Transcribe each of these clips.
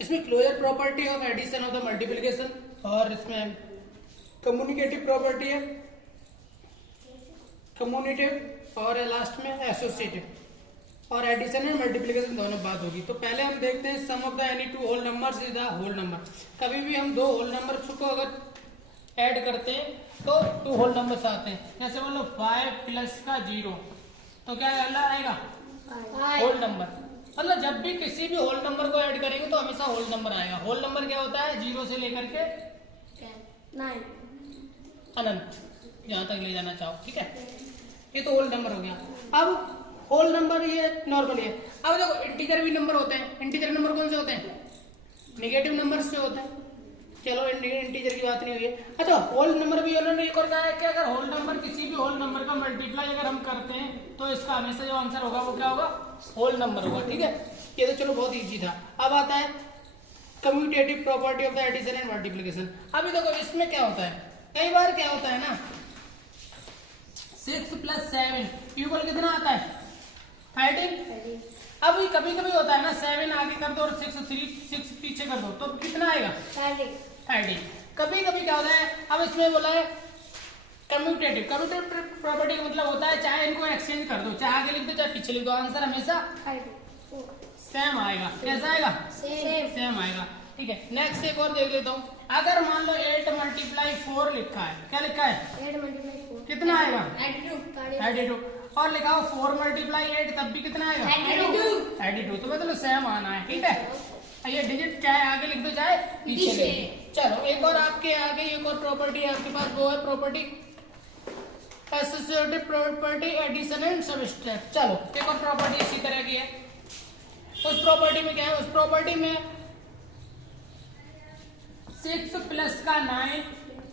इसमें closure property of addition of the multiplication, और इसमें कम्युनिकेटिव प्रॉपर्टी है कम्युनिकेटिव, और लास्ट में एसोसिएटिव। और एडिशन एंड मल्टीप्लिकेशन दोनों बात होगी। तो पहले हम देखते हैं sum of the any two whole numbers is the whole number. कभी भी हम दो होल नंबर को अगर ऐड करते हैं तो टू होल नंबर्स आते हैं। जैसे बोलो 5 प्लस का 0 तो क्या आएगा होल नंबर। मतलब जब भी किसी भी होल नंबर को ऐड करेंगे तो हमेशा होल नंबर आएगा। होल नंबर क्या होता है 0 से लेकर के 9 अनंत, जहां तक ले जाना चाहो, ठीक है। ये तो होल नंबर हो गया। अब होल नंबर ये नॉर्मल है। अब देखो इंटीजर भी नंबर होते हैं। इंटीजर नंबर कौन से होते हैं? नेगेटिव नंबर से होते हैं। चलो इंटीजर की बात नहीं हुई है। अच्छा होल नंबर भी उन्होंने एक और कहा है कि अगर होल नंबर किसी भी होल नंबर का मल्टीप्लाई अगर हम करते हैं तो इसका हमेशा जो आंसर होगा वो क्या होगा होल नंबर होगा, ठीक है। ये तो चलो बहुत इजी था। अब आता है commutative property of the addition and multiplication. अभी देखो इसमें क्या होता है, कई बार क्या होता है ना 6 + 7 इक्वल कितना आता है 13। अब कभी कभी होता है ना 7 आगे कर दो और 6 पीछे कर दो तो कितना आएगा 13। कभी कभी क्या होता है, अब इसमें बोला है कम्यूटेटिव प्रॉपर्टी का मतलब होता है चाहे इनको एक्सचेंज कर दो, चाहे आगे लिख दो चाहे पीछे लिख दो, आंसर हमेशा सेम आएगा। कैसा आएगा सेम आएगा, ठीक है। नेक्स्ट एक और देख लेता हूँ। अगर मान लो 8 × 4 लिखा है, क्या लिखा है 8 × 4 कितना आएगा 32 और लिखा हो 4 × 8 तब भी कितना आएगा 32। तो मतलब सेम आना है, ठीक है। ये डिजिट चाहे आगे लिख दो चाहे पीछे लिख दो। चलो एक और आपके आगे एक और प्रॉपर्टी है आपके पास, वो है property associative property addition and subtract. चलो एक और प्रॉपर्टी इसी तरह की है। उस प्रॉपर्टी में क्या है, उस प्रॉपर्टी में 6 + 9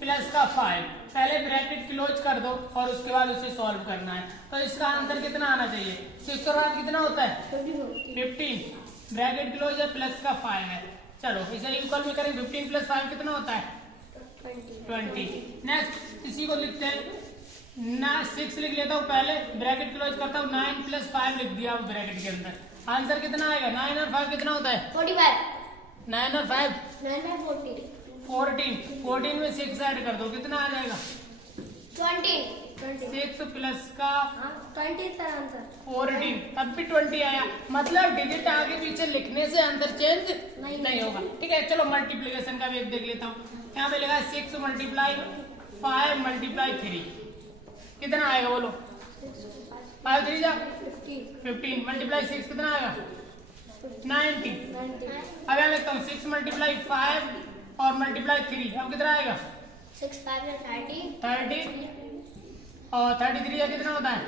+ 5 पहले ब्रैकेट क्लोज कर दो और उसके बाद उसे सॉल्व करना है। तो इसका आंसर कितना आना चाहिए 6 और 8 कितना होता है 15, ब्रैकेट क्लोज है प्लस का 5 है। चलो इसे इक्वल में करें 15 + 5 कितना होता है 20। नेक्स्ट इसी को लिखते हैं ना 6 लिख लेता हूँ पहले, ब्रैकेट क्लोज करता हूँ 9 + 5 लिख दिया ब्रैकेट के अंदर। आंसर कितना आएगा 9 और 5 कितना होता है 45 9 और 5 14 14 में 6 ऐड कर दो कितना आ जाएगा 20 6 प्लस का 20 का आंसर 14 तब भी 20 आया। मतलब डिजिट आगे पीछे लिखने से आंसर चेंज नहीं होगा, ठीक है। चलो मल्टीप्लिकेशन का भी एक देख लेता हूँ। यहाँ पे लिखा है 6 × 5 × 3 कितना आएगा बोलो 5 3 जा 15 × 6 कितना आएगा 90। अब यहाँ लिखता हूँ 6 × 5 और × 3 अब कितना आएगा 6 5 30 और 33 का कितना होता है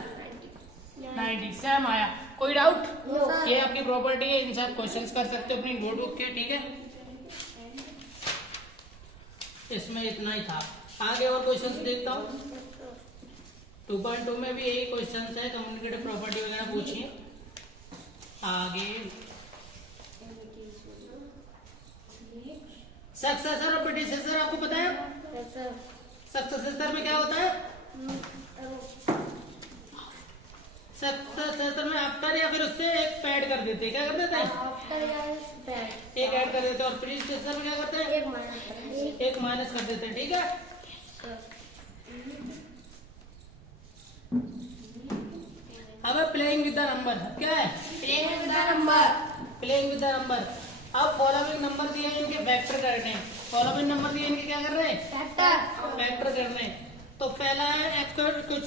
90। सेम आया। कोई डाउट? ये आपकी प्रॉपर्टी है, इन सब क्वेश्चंस कर सकते हो अपनी नोटबुक के, ठीक है। इसमें इतना ही था। आगे और क्वेश्चंस देखता हूँ। 2.2 में भी यही क्वेश्चंस है, कम्युनिकेटिव प्रॉपर्टी वगैरह पूछिए। आगे सक्सेसर और प्रीडिसेसर आपको पता है? सक्सेसर में क्या होता है सक्सेसर में आफ्टर या फिर उससे एक ऐड कर देते हैं, क्या कर देते हैं एक ऐड कर देते हैं। और प्रीडिसेसर में क्या करते हैं एक माइनस कर देते हैं, ठीक है। अब प्लेइंग विद द नंबर, क्या है प्लेइंग विद द नंबर। अब फॉलोइंग नंबर दिए इनके फैक्टर करने हैं। फॉलोइंग नंबर दिए इनके क्या कर रहे हैं फैक्टर करने हैं। तो पहला है एक्स कुछ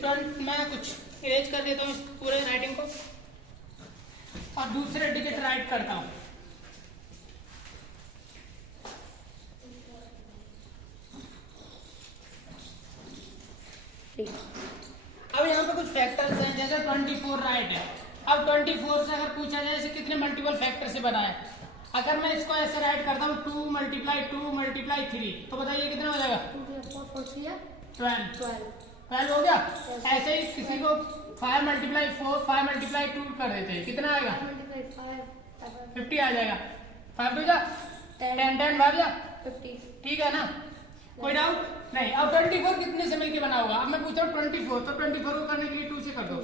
फ्रंट में कुछ इरेज कर देता हूँ इस पूरे राइटिंग को और दूसरे डिजिट राइट करता हूँ। अब यहाँ पे कुछ फैक्टर्स हैं, जैसे 24 राइट है। अब 24 से अगर पूछा जाए इसे कितने मल्टीपल फैक्टर से बना है, अगर मैं इसको ऐसे राइट करता हूँ 2 × 3 तो बताइए कितना हो जाएगा 12 हो गया। ऐसे ही किसी को 5 × 4 5 × 2 कर देते हैं, कितना आएगा 50 आ जाएगा। 5 2 जा 10 10 भाग जा 50, ठीक है ना। कोई डाउट नहीं। अब 24 कितने से मिलके बना होगा, अब मैं पूछ रहा हूँ 24 तो 24 को करने के लिए 2 से कर दो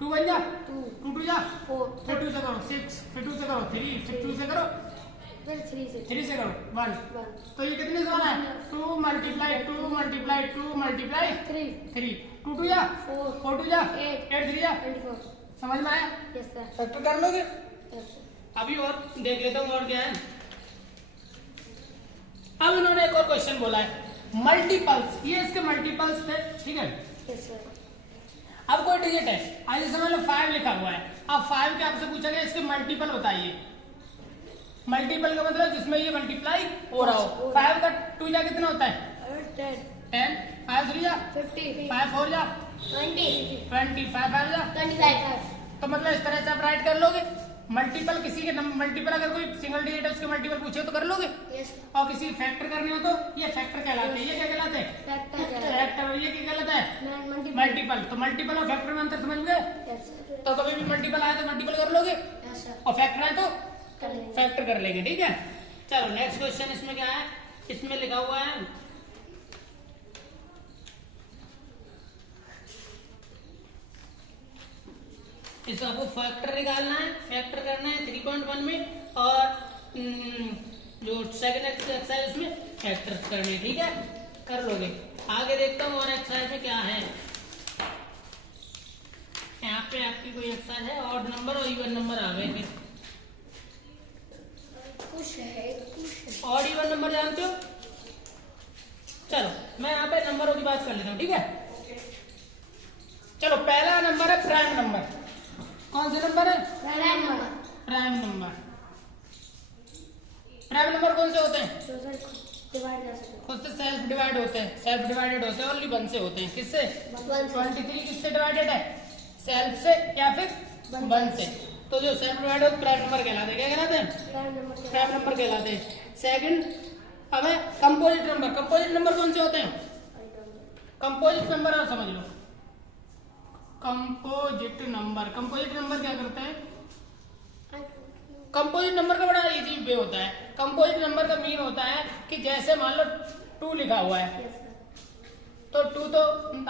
2 बन जा 2 2 जा 4 फिर 2 से करो 6 फिर 2 से करो 3 फिर 2 से करो फिर 3 से 3 से करो 1। 1 तो ये कितने से होना है? 2 मल्टीप्लाई 2 मल्टीप्लाई 2 मल्टीप्लाई 3 3। 2 2 जा 4 4 2 जा 8 8 3 जा। 24 समझ में आया? यस सर फैक्टर कर लोगे? यस सर अभी और देख लेता हूँ और क्या है। अब इन्होंने एक और क्वेश्चन बोला है मल्टीपल्स, ये इसके मल्टीपल्स थे, ठीक है। यस सर अब कोई डिजिट है, आज जैसे मान लो 5 लिखा हुआ है, अब 5 के आपसे पूछा गया इसके मल्टीपल बताइए। मल्टीपल का मतलब जिसमें ये मल्टीप्लाई हो रहा हो। 5 का 2 जा कितना होता है? 10 10। 5 3 जा 50 5 4 जा 20 20 5 5 जा। 25 तो मतलब इस तरह से आप राइट कर लोगे। मल्टीपल किसी के मल्टीपल अगर कोई सिंगल डिजिट है उसके मल्टीपल पूछे तो कर लोगे। यस और किसी फैक्टर करने हो तो ये फैक्टर कहलाते हैं। ये क्या कहलाते हैं? Factor factor. ये क्या कहलाता है? मल्टीपल। तो मल्टीपल और फैक्टर में अंतर समझ गए? यस सर तो कभी भी मल्टीपल आए तो मल्टीपल कर लोगे यस सर और फैक्टर आए तो कर लेंगे फैक्टर कर लेंगे, ठीक है। चलो नेक्स्ट क्वेश्चन इसमें क्या है, इसमें लिखा हुआ है इसको आपको फैक्टर निकालना है, फैक्टर करना है 3.1 में और जो सेकंड एक्सरसाइज उसमें फैक्टर करने, ठीक है, कर लोगे। आगे देखता हूँ और एक्सरसाइज में क्या है। यहाँ पे आपकी कोई एक्सरसाइज है ऑड नंबर और इवन नंबर आ गए फिर। खुश है ऑड इवन नंबर जानते हो? चलो मैं यहाँ पे नंबरों की बात कर लेता हूँ, ठीक है। चलो पहला नंबर है प्राइम नंबर। कौन सा नंबर है? Prime number prime number. Prime number कौन से होते हैं? तो सर डिवाइड कर सकते खुद से सेल्फ डिवाइड होते हैं, सेल्फ डिवाइडेड होते हैं, ओनली 1 से होते हैं। किससे? 23 किससे डिवाइडेड है? सेल्फ से या फिर 1 से। तो जो सेल्फ डिवाइड हो प्राइम नंबर कहलाते हैं। क्या कहलाते हैं? प्राइम नंबर कहलाते हैं। सेकंड अब है कंपोजिट नंबर। कंपोजिट नंबर कौन से होते हैं? कंपोजिट नंबर आप समझ लो। कंपोजिट नंबर, कंपोजिट नंबर क्या करते हैं? कंपोजिट नंबर का बड़ा इजी वे होता है। कंपोजिट नंबर का मीन होता है कि जैसे मान लो 2 लिखा हुआ है तो 2 तो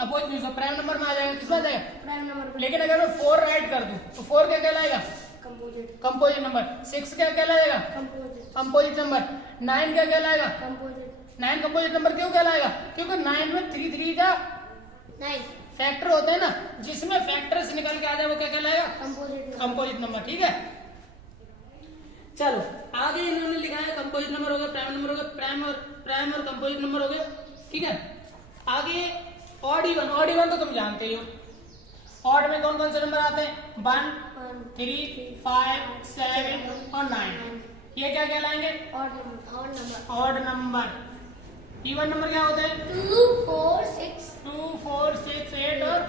अपोजिट नहीं, प्राइम नंबर में आ जाएगा। किसमें आ जाएगा? प्राइम नंबर लेकिन अगर मैं 4 राइट कर दूं तो 4 क्या कहलाएगा? Composite composite number. 6 क्या कहलाएगा? Composite composite number. 9 क्या कहलाएगा? कंपोजिट 9 कंपोजिट नंबर क्यों कहलाएगा? क्योंकि 9 में 3 3 का 9 फैक्टर होते हैं ना, जिसमें फैक्टर से निकल के आ जाए वो क्या कहलाएगा? कंपोजिट कंपोजिट नंबर, ठीक है। चलो आगे इन्होंने लिखा है कंपोजिट नंबर हो गया, प्राइम नंबर हो गया, प्राइम और कंपोजिट नंबर हो गया, ठीक है। आगे ऑड इवन। ऑड इवन तो तुम जानते ही हो। ऑड में कौन कौन से नंबर आते हैं? 1 3 5 7 और 9। ये क्या कहलाएंगे? Odd number odd number. Even number क्या होते हैं? 2 4 6 2 4 6 8 और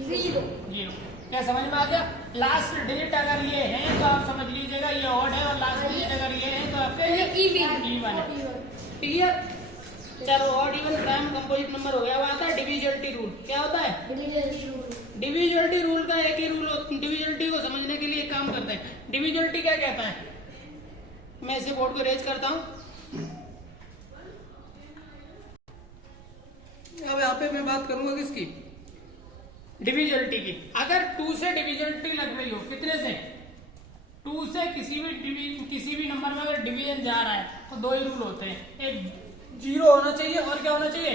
0 0। क्या समझ में आ गया? लास्ट डिजिट अगर ये है तो आप समझ लीजिएगा ये ऑड है, और लास्ट डिजिट अगर ये है तो आपके इवन है। क्लियर? चलो odd even prime composite number हो गया। अब आता है डिविजिबिलिटी रूल। क्या होता है? डिविजिबिलिटी रूल का एक ही रूल। डिविजिबिलिटी को समझने के लिए एक काम करते हैं। डिविजिबिलिटी क्या कहता है? मैं इसे बोर्ड को रेज करता हूं। अब यहाँ पे मैं बात करूंगा किसकी? डिविजिबिलिटी की। अगर 2 से डिविजिबिलिटी लग रही हो, कितने से? 2 से किसी भी नंबर में अगर डिवीजन जा रहा है तो 2 ही रूल होते हैं। एक 0 होना चाहिए और क्या होना चाहिए?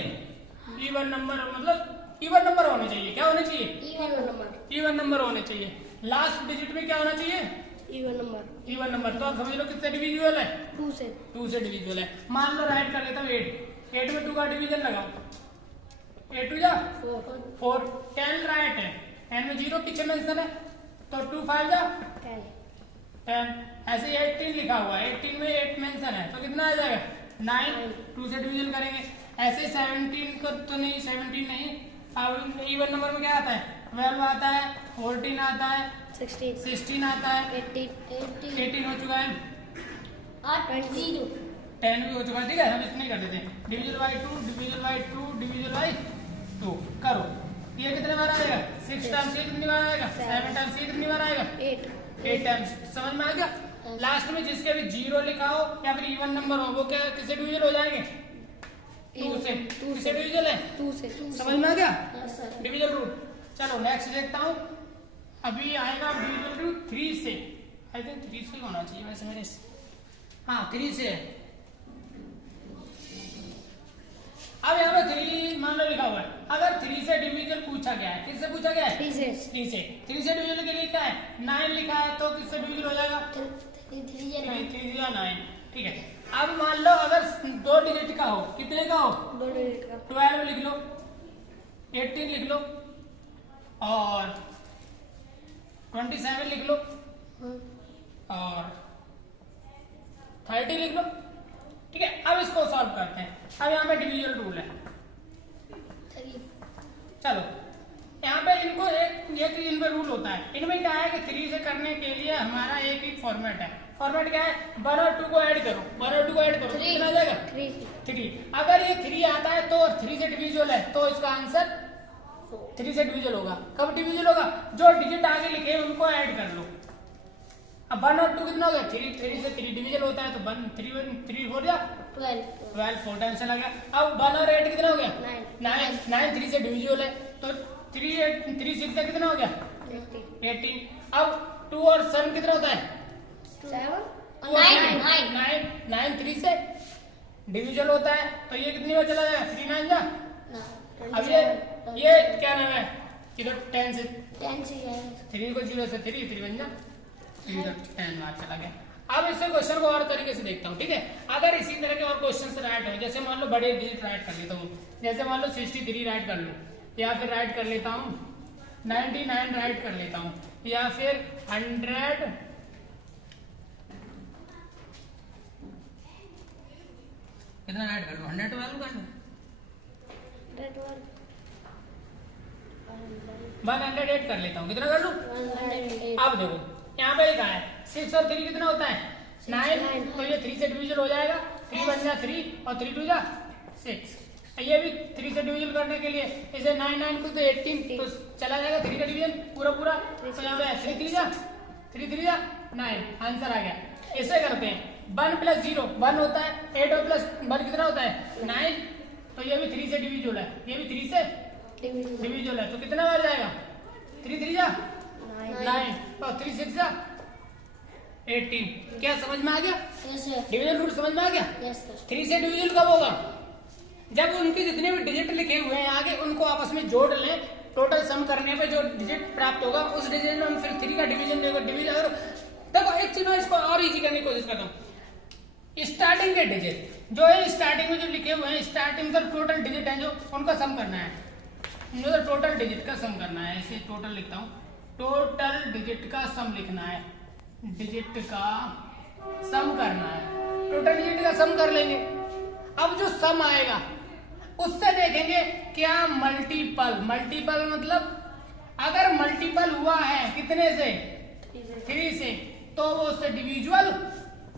इवन नंबर, मतलब इवन नंबर होने चाहिए। क्या होने चाहिए? इवन नंबर होने चाहिए। लास्ट डिजिट में क्या होना चाहिए? Even number. तो आप समझ लो किससे डिविजिबल है? 2 से डिविजिबल है। मान लो राइट कर लेता हूँ 8 में 2 का डिवीजन लगाओ। 8 2 जा 4 10 राइट है। 10 में 0 पीछे मेंशन है तो 2 5 जा 10। ऐसे 18 लिखा हुआ है, 18 में 8 मेंशन है तो कितना आ जाएगा? 9। 2 से डिवीजन करेंगे। ऐसे 17 को तो नहीं, 17 नहीं। अब इवन नंबर में क्या आता है? 12 आता है, 14 आता है, 16 आता है, 18 हो चुका है, 10 भी हो चुका है, ठीक है। हम इतना ही कर देते हैं। Division by 2 division by 2 division by 2 करो। ये कितने बार आएगा? 6 टाइम्स ये कितनी बार आएगा? 7 टाइम्स ये कितनी बार आएगा? 8 टाइम्स। समझ में आ गया? लास्ट में जिसके भी 0 लिखा हो या फिर इवन नंबर हो वो क्या किससे डिविजन हो जाएंगे? 2 से। किससे डिविजन है? 2 से। समझ में आ गया? Division rule. चलो नेक्स्ट देखता हूँ। अभी आएगा डिविजन रूल 3 से। आई थिंक 3 से होना चाहिए वैसे मेरे। हाँ 3 से है। अब यहाँ पे 3 मान लो लिखा हुआ है, अगर 3 से डिविजन पूछा गया है, किससे पूछा गया है? 3 से डिविजन के लिए क्या है? 9 लिखा है, तो किससे डिविजन हो जाएगा? 3 या 9। ठीक है। अब मान लो अगर 2 डिजिट का हो, कितने का हो? 2 डिजिट का। 12 लिख लो, 18 लिख लो और 27 लिख लो और 30 लिख लो। ठीक है। अब इसको सॉल्व करते हैं। अब यहाँ पे डिवीजन रूल है। 3 चलो यहाँ पे इनको एक इनमें रूल होता है। इनमें क्या है कि 3 से करने के लिए हमारा एक ही फॉर्मेट है। फॉर्मेट क्या है? 1 और 2 को ऐड करो, 1 और 2 को ऐड करो, कितना आ जाएगा? 3। अगर ये 3 आता है तो 3 से डिविजिबल है, तो इसका आंसर 3 से डिविजिबल होगा। कब डिविजिबल होगा? जो डिजिट आगे लिखे उनको ऐड कर लो। अब 1 और 2 कितना हो गया? 3 से 3 डिविजिबल होता है, तो 1 3 4 जा 12 4 टाइम्स चला गया। अब 1 और 8 कितना हो गया? 9 3 से डिविजिबल है, तो 3 6 से कितना हो गया? 18। अब 2 और 7 कितना होता है? 9 3 से डिविजन होता है, तो ये कितनी बार चला जाएगा? 3 9 जा। अब ये क्या नाम है? इधर 10 से 3 को 0 से 3 बन जा, 10 बार चला गया। अब इसे क्वेश्चन को और तरीके से देखता हूँ। ठीक है। अगर इसी तरह के और क्वेश्चन राइट हो, जैसे मान लो बड़े डिजिट राइट कर लेता हूँ, जैसे मान लो 63 राइट कर लो, या फिर राइट कर लेता हूँ 99 राइट कर लेता हूँ, या फिर 100 कितना राइट कर लो? 112 कर लो, 108 कर लेता हूँ, कितना कर लूँ? अब देखो यहाँ पे लिखा है 6 और 3 कितना होता है? 9, तो ये 3 से डिविजन हो जाएगा, 3 बन जा 3 और 3 2 जा 6। ये भी 3 से डिविजन करने के लिए इसे 9 9 को तो 18, तो चला जाएगा 3 का डिवीजन पूरा, तो यहाँ पे 3 3 जा 9, आंसर आ गया। ऐसे करते हैं 1 + 0 1 होता है, 8 और प्लस 1 कितना होता है? 9, तो ये भी 3 से डिविजिबल है, ये भी 3 से डिविजिबल है, तो कितना बार जाएगा? 3 3 जा 9 और 3 6 जा 18। क्या समझ में आ गया? डिवीजन रूल समझ में आ गया? 3 से डिविजन कब होगा? जब उनके जितने भी डिजिट लिखे हुए हैं आगे उनको आपस में जोड़ लें, टोटल सम करने पे जो डिजिट प्राप्त होगा उस डिजिट में हम फिर 3 का डिवीजन देगा। डिवीजन देखो एक चीज मैं इसको और इजी करने की कोशिश करता हूँ। स्टार्टिंग के डिजिट जो है, स्टार्टिंग में जो लिखे हुए हैं, स्टार्टिंग का टोटल डिजिट है जो उनका सम करना है, जो टोटल डिजिट का सम करना है। इसे टोटल लिखता हूँ, टोटल डिजिट का सम लिखना है, डिजिट का सम करना है, टोटल डिजिट का सम कर लेंगे। अब जो सम आएगा उससे देखेंगे क्या मल्टीपल, मल्टीपल मतलब अगर मल्टीपल हुआ है कितने से? 3 से, तो वो उससे डिविजुअल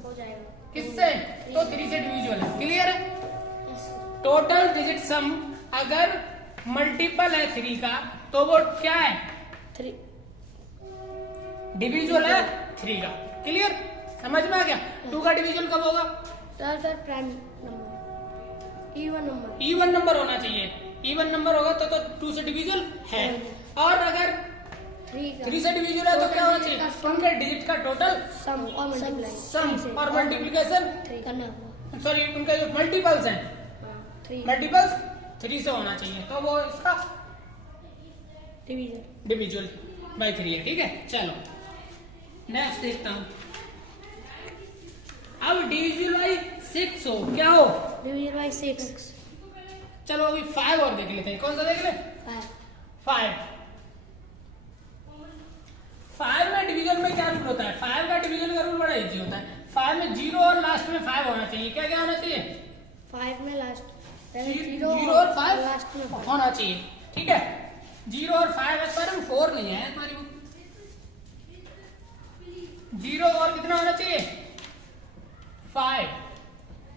हो जाएगा। किससे? तो 3 से डिविजुअल है। क्लियर है? टोटल डिजिट सम अगर मल्टीपल है 3 का तो वो क्या है? 3 डिविजुअल है 3 का। क्लियर? समझ में आ गया? 2 का डिविजुअल कब होगा? प्राइम नंबर, इवन नंबर होना चाहिए। इवन नंबर होगा तो 2 से डिविजिबल है, और अगर 3 से डिविजिबल है तो क्या होना चाहिए? उनके डिजिट का टोटल सम और मल्टीप्लिकेशन, सॉरी उनके जो मल्टीपल्स हैं, मल्टीपल्स 3 से होना चाहिए, तो वो इसका डिविजिबल बाय 3 है। ठीक है। चलो नेक्स्ट देखता हूँ। अब डिविजिबल बाय 6 हो, क्या हो? Divisible by 6। चलो अभी 5 और देख लेते हैं। कौन सा देख ले? 5 में डिवीजन में क्या रूल होता है? 5 का डिवीजन का रूल बड़ा इजी होता है। 5 में 0 और लास्ट में 5 होना चाहिए। क्या क्या होना चाहिए? 5 में लास्ट 0 और 5 लास्ट में होना चाहिए। ठीक है। 0 और 5 है, पर 4 नहीं है हमारी। 0 और कितना होना चाहिए? 5।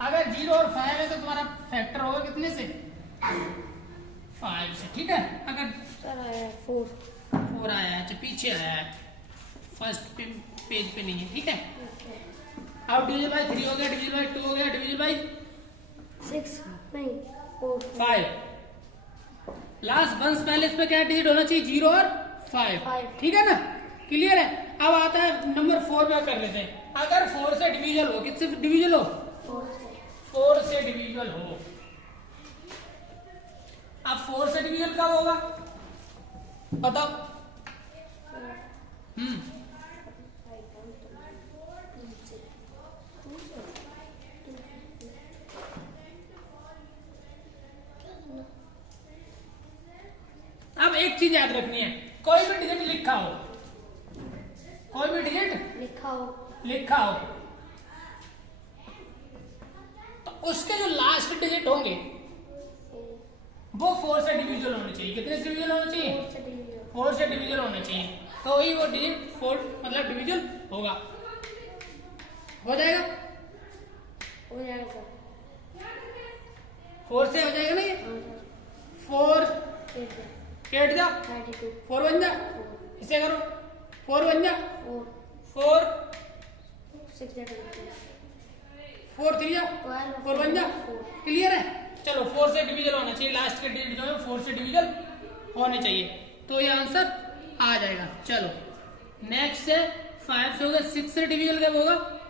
अगर 0 और 5 है तो तुम्हारा फैक्टर होगा कितने से? 5 से। ठीक है। अगर सर आया 4 आया है, अच्छा पीछे आया है, फर्स्ट पेज पे नहीं है। ठीक है। अब डिविजन बाय 3 हो गया, डिविजन बाय 2 हो गया, डिविजन बाय 6 नहीं 4 5। लास्ट वंस पहले इस पे क्या डिजिट होना चाहिए? 0 और 5। ठीक है ना? क्लियर है? अब आता है नंबर 4 पे कर लेते हैं। अगर 4 से डिविजल हो, किससे डिविजल हो? 4 से डिविजल हो। अब 4 से डिविजल कब होगा बताओ? अब एक चीज याद रखनी है, कोई भी डिजिट लिखा हो, कोई भी डिजिट लिखा हो तो उसके जो लास्ट डिजिट होंगे वो 4 से डिविजल होने चाहिए। कितने से डिविजल होने चाहिए? 4 से डिविजल होने चाहिए, तो ही वो डिजिट 4 मतलब डिविजल होगा। हो जाएगा? हो जाएगा 4 से हो जाएगा ना ये? 4 8 जा 4 बन जा, इसे करो 4 बन जा 4 4 3 जा 4 बन जा। क्लियर है? चलो 4 से डिविजल होना चाहिए, लास्ट के डिजिट जो है 4 से डिविजल होने चाहिए, तो ये आंसर आ जाएगा। चलो नेक्स्ट है 5 से होगा, 6 से डिविजल कब होगा?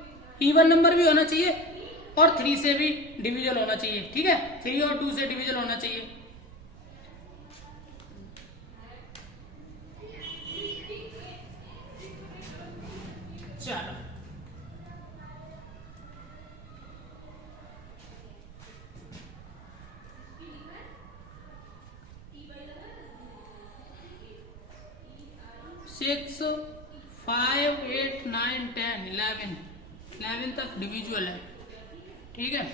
इवन नंबर भी होना चाहिए और 3 से भी डिविजल होना चाहिए। ठीक है, 3 और 2 से डिविजल होना चाहिए। चलो 6 5 8 9 10 11 तक डिविजुअल है। ठीक है,